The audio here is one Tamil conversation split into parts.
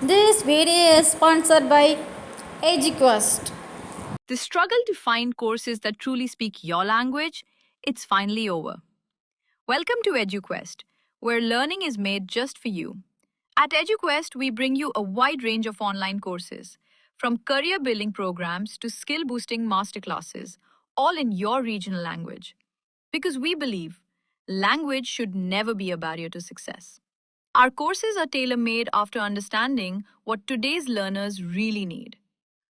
This video is sponsored by EduQuest. The struggle to find courses that truly speak your language, it's finally over. Welcome to EduQuest, where learning is made just for you. At EduQuest, we bring you a wide range of online courses, from career building programs to skill boosting masterclasses, all in your regional language. Because we believe language should never be a barrier to success. Our courses are tailor made after understanding what today's learners really need.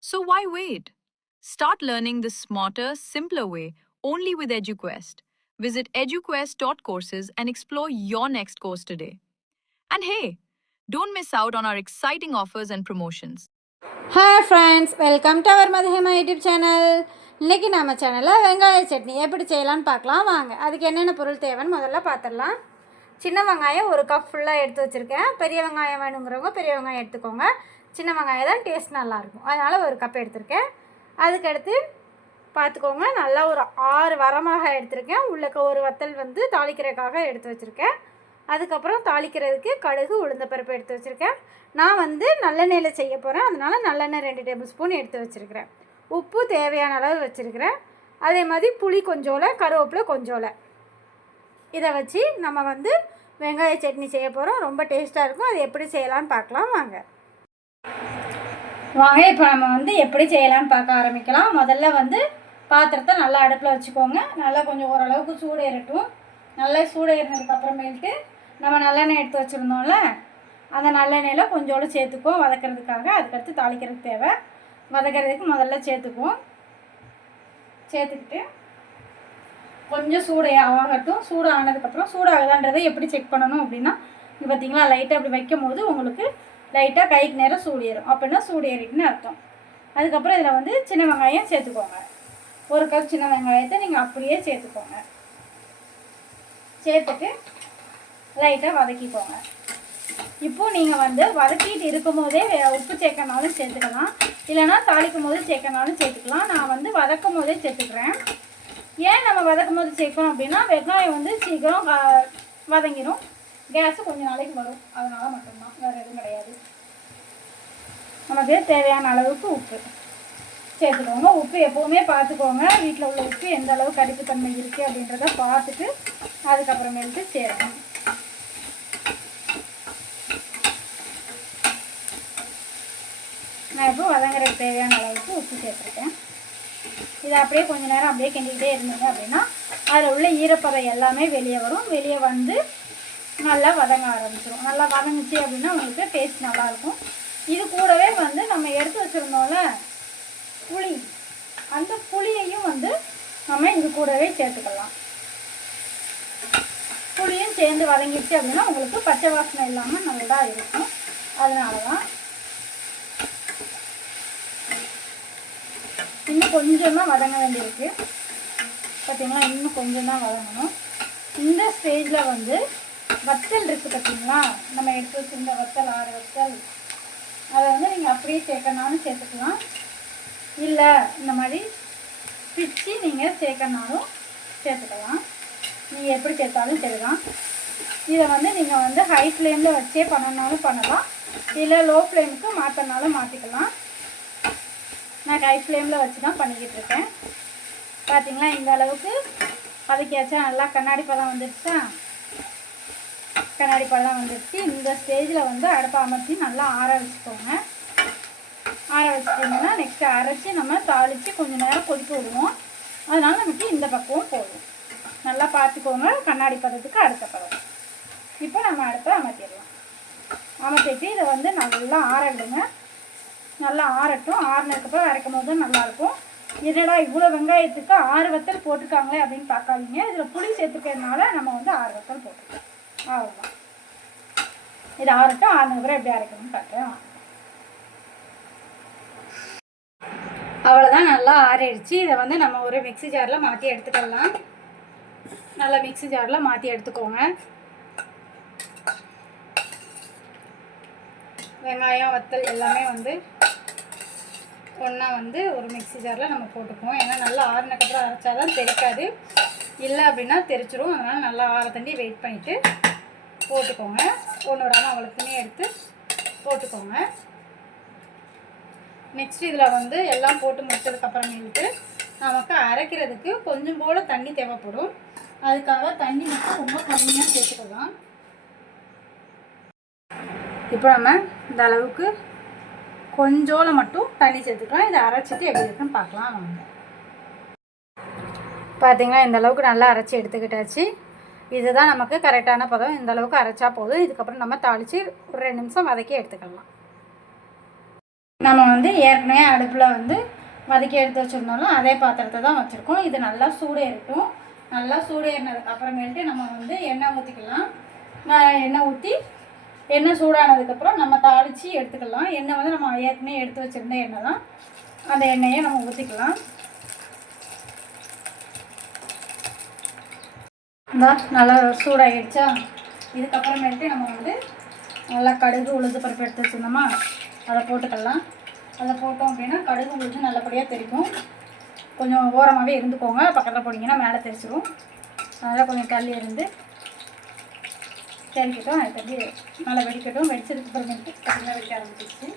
So why wait? Start learning the smarter, simpler way only with EduQuest. Visit eduquest.courses and explore your next course today. And hey, don't miss out on our exciting offers and promotions. Hi friends, welcome to our Madhima YouTube channel. இன்றைக்கி நம்ம சேனலில் வெங்காய சட்னி எப்படி செய்யலான்னு பார்க்கலாம் வாங்க. அதுக்கு என்னென்ன பொருள் தேவைன்னு முதல்ல பார்த்துடலாம். சின்ன வெங்காயம் ஒரு கப் ஃபுல்லாக எடுத்து வச்சுருக்கேன். பெரிய வெங்காயம் வேணுங்கிறவங்க பெரிய வெங்காயம் எடுத்துக்கோங்க. சின்ன வெங்காயம் தான் டேஸ்ட் நல்லாயிருக்கும், அதனால் ஒரு கப் எடுத்திருக்கேன். அதுக்கடுத்து பார்த்துக்கோங்க, நல்லா ஒரு 6 வரமிளகாய் எடுத்திருக்கேன். உள்ளக்க ஒரு வத்தல் வந்து தாளிக்கிறதுக்காக எடுத்து வச்சுருக்கேன். அதுக்கப்புறம் தாளிக்கிறதுக்கு கடுகு உளுந்தப்பருப்பு எடுத்து வச்சுருக்கேன். நான் வந்து நல்லெண்ணெயில் செய்ய போகிறேன், அதனால் நல்லெண்ணெய் 2 டேபிள் ஸ்பூன் எடுத்து வச்சுருக்கிறேன். உப்பு தேவையான அளவு வச்சுருக்கிறேன். அதே மாதிரி புளி கொஞ்சோல, கருவேப்பிலை கொஞ்சோல, இதை வச்சு நம்ம வந்து வெங்காய சட்னி செய்ய போகிறோம். ரொம்ப டேஸ்ட்டாக இருக்கும். அது எப்படி செய்யலான்னு பார்க்கலாம் வாங்க. இப்போ நம்ம வந்து எப்படி செய்யலான்னு பார்க்க ஆரம்பிக்கலாம். முதல்ல வந்து பாத்திரத்தை நல்லா அடுப்பில் வச்சுக்கோங்க. நல்லா கொஞ்சம் ஓரளவுக்கு சூடு ஏறட்டும். நல்லா சூடு ஏறினதுக்கப்புறமேட்டு நம்ம நல்லெண்ணெய் எடுத்து வச்சுருந்தோம்ல, அந்த நல்லெண்ணெயில் கொஞ்சோடு சேர்த்துக்குவோம் வதக்கிறதுக்காக. அதுக்கடுத்து தாளிக்கிறதுக்கு தேவை. வதக்கிறதுக்கு முதல்ல சேர்த்துக்குவோம். சேர்த்துக்கிட்டு கொஞ்சம் சூடு ஆகட்டும். சூடு ஆனதுக்கப்புறம் சூடாகுதான்றதை எப்படி செக் பண்ணணும் அப்படின்னா, இப்போ பார்த்திங்களா, லைட்டாக அப்படி வைக்கும் போது உங்களுக்கு லைட்டாக கைக்கு நேரம் சூடு ஏறும். அப்படின்னா சூடு ஏறிட்டுன்னு அர்த்தம். அதுக்கப்புறம் இதில் வந்து சின்ன வெங்காயம் சேர்த்துக்கோங்க. ஒரு கப் சின்ன வெங்காயத்தை நீங்கள் அப்படியே சேர்த்துக்கோங்க. சேர்த்துட்டு லைட்டாக வதக்கிக்கோங்க. இப்போது நீங்கள் வந்து வதக்கிட்டு இருக்கும் போதே உப்பு சேர்க்கனாலும் சேர்த்துக்கலாம், இல்லைனா தாளிக்கும் போது சேர்க்கனாலும் சேர்த்துக்கலாம். நான் வந்து வதக்கும் போதே சேர்த்துக்கிறேன். ஏன் நம்ம வதக்கும் போது சேர்க்கணும் அப்படின்னா, வெங்காயம் வந்து சீக்கிரம் வதங்கிடும், கேஸு கொஞ்சம் நாளைக்கு வரும், அதனால் மட்டும்தான், வேறு எதுவும் கிடையாது. நமக்கு தேவையான அளவுக்கு உப்பு சேர்த்துக்கோங்க. உப்பு எப்போவுமே பார்த்துக்கோங்க, வீட்டில் உள்ள உப்பு எந்த அளவுக்கு கடிப்புத்தன்மை இருக்குது அப்படின்றத பார்த்துட்டு அதுக்கப்புறமேட்டு சேரணும். நான் இப்போ வதங்குறதுக்கு தேவையான அளவுக்கு உப்பு சேர்த்துருக்கேன். இதை அப்படியே கொஞ்சம் நேரம் அப்படியே கிண்டிக்கிட்டே இருந்தீங்க அப்படின்னா அதில் உள்ள ஈரப்பதம் எல்லாமே வெளியே வரும். வெளியே வந்து நல்லா வதங்க ஆரம்பிச்சிடும். நல்லா வதங்குச்சு அப்படின்னா உங்களுக்கு டேஸ்ட் நல்லாயிருக்கும். இது கூடவே வந்து நம்ம எடுத்து வச்சுருந்தோம்ல புளி, அந்த புளியையும் வந்து நம்ம இது கூடவே சேர்த்துக்கலாம். புளியும் சேர்ந்து வதங்கிடுச்சு அப்படின்னா உங்களுக்கு பச்சை வாசனை இல்லாமல் நல்லா இருக்கும். அதனால தான் இன்னும் கொஞ்சம் தான் வதங்க வேண்டியிருக்கு. பார்த்திங்களா, இன்னும் கொஞ்சம் தான் வதங்கணும். இந்த ஸ்டேஜில் வந்து வத்தல் இருக்குது பார்த்திங்களா, நம்ம எடுத்து வச்சுருந்த வத்தல் 6 வத்தல், அதை வந்து நீங்கள் அப்படியே சேர்க்கனாலும் சேர்த்துக்கலாம், இல்லை இந்த மாதிரி பிச்சு நீங்கள் சேர்க்கனாலும் சேர்த்துக்கலாம். நீங்கள் எப்படி சேர்த்தாலும் சரிதான். இதை வந்து நீங்கள் வந்து ஹை ஃப்ளேமில் வச்சே பண்ணனாலும் பண்ணலாம், இல்லை லோ ஃப்ளேமுக்கு மாற்றினாலும் மாற்றிக்கலாம். நான் ஹை ஃப்ளேமில் வச்சு தான் பண்ணிக்கிட்டு இருக்கேன். பார்த்திங்களா, இந்த அளவுக்கு வதக்கியாச்சா, நல்லா கண்ணாடி பதம் வந்துடுச்சா, கண்ணாடி பதம் வந்துடுச்சு. இந்த ஸ்டேஜில் வந்து அடுப்பை அமர்த்தி நல்லா ஆற வச்சுக்கோங்க. ஆற வச்சுட்டிங்கன்னா நெக்ஸ்ட்டு அரைச்சி நம்ம தாளித்து கொஞ்சம் நேரம் கொதிக்க விடுவோம். அதனால் நமக்கு இந்த பக்கமும் போதும். நல்லா பார்த்துக்கோங்க, கண்ணாடி பதத்துக்கு அடுத்த பதம். இப்போ நம்ம அடுப்பை அமர்த்திடலாம். அமர்த்திட்டு இதை வந்து நல்லா ஆற விடுங்க. நல்லா ஆறட்டும். ஆறினதுக்கப்புறம் அரைக்கும் போது தான் நல்லாயிருக்கும். என்னடா இவ்வளோ வெங்காயத்துக்கு 6 வத்தல் போட்டிருக்காங்களே அப்படின்னு பார்க்காதீங்க. இதில் புளி சேர்த்துக்கிறதுனால நம்ம வந்து 6 வத்தல் போட்டுருக்கோம், அவ்வளோதான். இது ஆறட்டும். ஆறினதுக்கப்புறம் எப்படி அரைக்கணும்னு காட்டுறேன். அவ்வளோதான், நல்லா ஆறிடுச்சு. இதை வந்து நம்ம ஒரு மிக்ஸி ஜாரில் மாற்றி எடுத்துக்கலாம். நல்லா மிக்ஸி ஜாரில் மாற்றி எடுத்துக்கோங்க. வெங்காயம் வத்தல் எல்லாமே வந்து ஒன்றா வந்து ஒரு மிக்ஸி ஜாரில் நம்ம போட்டுக்குவோம். ஏன்னா நல்லா ஆறினக்கப்புறம் அரைச்சா தான் தெரிக்காது, இல்லை அப்படின்னா தெரிச்சிடும். அதனால் நல்லா ஆற தண்டி வெயிட் பண்ணிவிட்டு போட்டுக்கோங்க. ஒன்று விடாமல் அவ்வளோத்துமே எடுத்து போட்டுக்கோங்க. நெக்ஸ்ட் இதில் வந்து எல்லாம் போட்டு முடிச்சதுக்கப்புறமேட்டு நமக்கு அரைக்கிறதுக்கு கொஞ்சம் போல் தண்ணி தேவைப்படும். அதுக்காக தண்ணி மட்டும் ரொம்ப கம்மியாக சேர்த்துக்கலாம். இப்போ நம்ம இந்த அளவுக்கு கொஞ்சோல மட்டும் தண்ணி சேர்த்துக்கலாம். இதை அரைச்சிட்டு எப்படி இருக்குன்னு பார்க்கலாம் வாங்க. பார்த்தீங்களா, இந்த அளவுக்கு நல்லா அரைச்சி எடுத்துக்கிட்டாச்சு. இதுதான் நமக்கு கரெக்டான பதம். இந்த அளவுக்கு அரைச்சா போதும். இதுக்கப்புறம் நம்ம தாளித்து ஒரு 2 நிமிஷம் வதக்கி எடுத்துக்கலாம். நம்ம வந்து ஏற்கனவே அடுப்பில் வந்து வதக்கி எடுத்து வச்சுருந்தாலும் அதே பாத்திரத்தை தான் வச்சுருக்கோம். இது நல்லா சூடேறட்டும். நல்லா சூடேறினதுக்கு அப்புறமேட்டு நம்ம வந்து எண்ணெய் ஊற்றிக்கலாம். எண்ணெய் ஊற்றி எண்ணெய் சூடானதுக்கப்புறம் நம்ம தாளித்து எடுத்துக்கலாம். எண்ணெய் வந்து நம்ம ஏற்கனவே எடுத்து வச்சுருந்த எண்ணெய் தான். அந்த எண்ணெயை நம்ம ஊற்றிக்கலாம். நல்லா சூடாகிடுச்சா? இதுக்கப்புறமேட்டு நம்ம வந்து நல்லா கடுகு உளுந்து பருப்பு எடுத்து வச்சுருந்தோமா, அதை போட்டுக்கலாம். அதை போட்டோம் அப்படின்னா கடுகு உளுந்து நல்லபடியாக தெரிக்கும். கொஞ்சம் ஓரமாகவே இருந்துக்கோங்க, பக்கத்தில் போட்டிங்கன்னா மேலே தெரிச்சிடும். அதனால் கொஞ்சம் தள்ளி இருந்து தெரிக்கட்டும். அது தள்ளி நல்லா வெடிக்கட்டும். வெடிச்சதுக்கு அப்புறமேட்டு நல்லா வெடிக்க ஆரம்பிச்சிச்சு.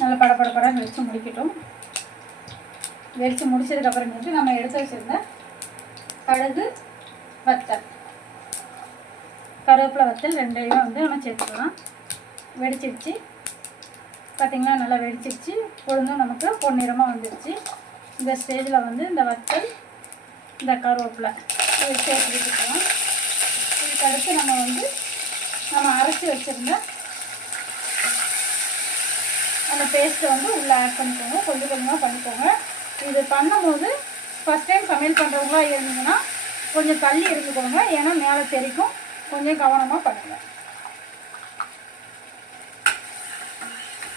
நல்லா படப்படப்படன்னு வெடித்து முடிக்கட்டும். வெடித்து முடிச்சதுக்கப்புறமேட்டு நம்ம எடுத்து வச்சுருந்த கடுகு வத்தல், கருவேப்பிலை வத்தல் ரெண்டையும் வந்து நம்ம சேர்த்துக்கலாம். வெடிச்சிடுச்சு. பார்த்திங்களா, நல்லா வெடிச்சிடுச்சு. உளுந்தும் நமக்கு பொன்னிறமாக வந்துடுச்சு. இந்த ஸ்டேஜில் வந்து இந்த வத்தல், இந்த கருவேப்பிலை இது சேர்த்து வச்சுக்கலாம். இதுக்கு அடுத்து நம்ம வந்து நம்ம அரைச்சி வச்சுருந்த அந்த பேஸ்ட்டை வந்து உள்ளே ஆட் பண்ணிக்கோங்க. கொஞ்சம் கொஞ்சமாக பண்ணிக்கோங்க. இது பண்ணும்போது ஃபஸ்ட் டைம் சமையல் பண்ணுறவங்களா இருந்தீங்கன்னா கொஞ்சம் தள்ளி இருந்துக்கோங்க. ஏன்னா மேலே தெரிக்கும். கொஞ்சம் கவனமாக பண்ணுங்கள்.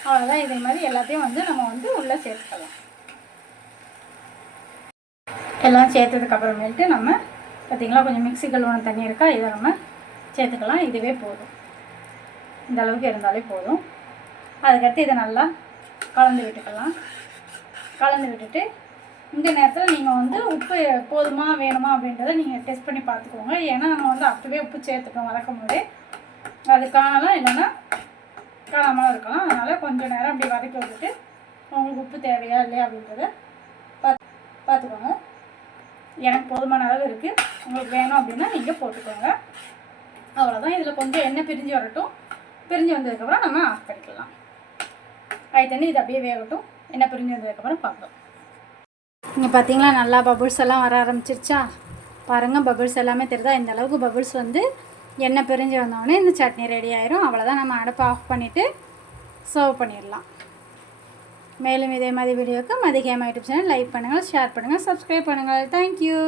அவ்வளோதான். இதே மாதிரி எல்லாத்தையும் வந்து நம்ம வந்து உள்ளே சேர்த்துக்கலாம். எல்லாம் சேர்த்ததுக்கப்புறமேட்டு நம்ம பார்த்திங்களா கொஞ்சம் மிக்ஸி கழுவுன தண்ணி இருக்கா, இதை நம்ம சேர்த்துக்கலாம். இதுவே போதும். இந்த அளவுக்கு இருந்தாலே போதும். அதுக்கடுத்து இதை நல்லா கலந்து விட்டுக்கலாம். கலந்து விட்டுட்டு இந்த நேரத்தில் நீங்கள் வந்து உப்பு போதுமா வேணுமா அப்படின்றத நீங்கள் டெஸ்ட் பண்ணி பார்த்துக்கோங்க. ஏன்னா நம்ம வந்து அப்போவே உப்பு சேர்த்துட்டோம் வதக்கும் போதே. அது காணலாம், இல்லைன்னா காணாமல் இருக்கலாம். அதனால் கொஞ்சம் நேரம் அப்படி வதக்கி விட்டுட்டு உங்களுக்கு உப்பு தேவையா இல்லையா அப்படின்றத பார்த்துக்கோங்க. எனக்கு போதுமான அளவு இருக்குது. உங்களுக்கு வேணும் அப்படின்னா நீங்கள் போட்டுக்கோங்க. அவ்வளோதான். இதில் கொஞ்சம் எண்ணெய் பிரிஞ்சு வரட்டும். பிரிஞ்சு வந்ததுக்கப்புறம் நம்ம ஆஃப் பண்ணிக்கலாம். தண்ணி இது அப்படியே வேகட்டும். எண்ணெய் பிரிஞ்சு வந்ததுக்கப்புறம் பார்க்கலாம். இங்கே பார்த்தீங்களா, நல்லா பபுள்ஸ் எல்லாம் வர ஆரம்பிச்சிருச்சா? பாருங்கள், பபுள்ஸ் எல்லாமே தெரியுதா? இந்த அளவுக்கு பபுள்ஸ் வந்து எண்ணெய் பிரிஞ்சு வந்தோடனே இந்த சட்னி ரெடி ஆயிரும். அவ்வளோதான். நம்ம அடுப்பை ஆஃப் பண்ணிவிட்டு சர்வ் பண்ணிடலாம். மேலும் இதே மாதிரி வீடியோக்கு மதிகேமா யூடியூப் சேனல் லைக் பண்ணுங்கள், ஷேர் பண்ணுங்கள், சப்ஸ்கிரைப் பண்ணுங்கள். தேங்க்யூ.